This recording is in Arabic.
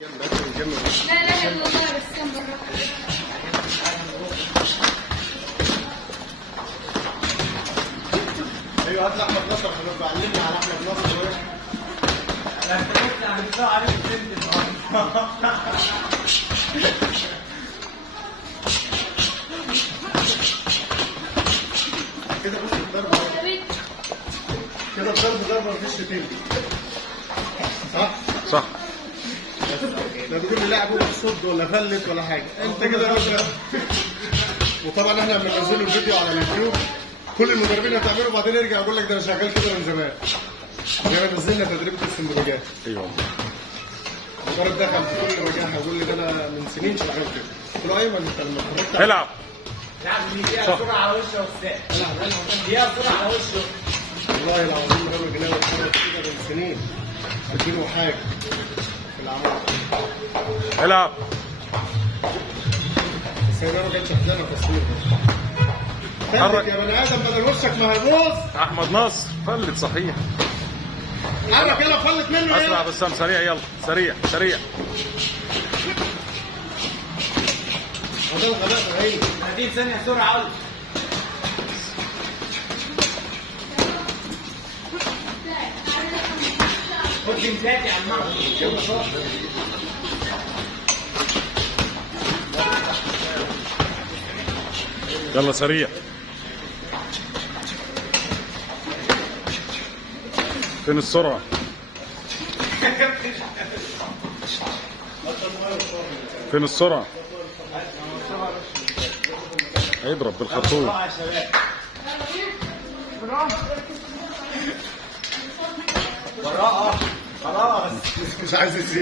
لا لا والله بس كان برا. ايوه هات احمد نصر، احنا بعلمنا على احمد نصر شويه. لا انت قلت هنبدا عليك بنت كده بص الضرب كده الضرب ضربه مفيش شتيمه. صح؟ صح. لا تقول لي لاعب ولا صد ولا فلت ولا حاجه، انت كده يا باشا. وطبعا احنا بننزل الفيديو على اليوتيوب، كل المدربين هتعمله وبعدين يرجع يقول لك ده انا شغال كده من زمان. احنا نزلنا تدريب قسم الرجال. ايوه المدرب دخل في كل رجاله هيقول لي ده انا من سنين شغال كده. قلت له ايوه انت لما اتفرجت العب. العب دي فيها صوره على وشه استاذ. فيها صوره على وشه. والله العظيم الراجل جناوي اتفرج كده من سنين. اديله حاجه في العمل. العب. بس هي ما كانتش حزانه تصوير. حرك يا بني ادم بدل وشك ما هيبوظ. احمد نصر فلت صحيح. حرك يلا فلت منه اسرع يلا. بسام سريع يلا سريع سريع. هذا الغباء بعينه. 30 ثانيه سرعه قول. خد جنتات يا عم. يلا سريع. فين السرعة؟ فين السرعة؟ هيضرب بالخرطوم. براءة خلاص مش عايز يسيب.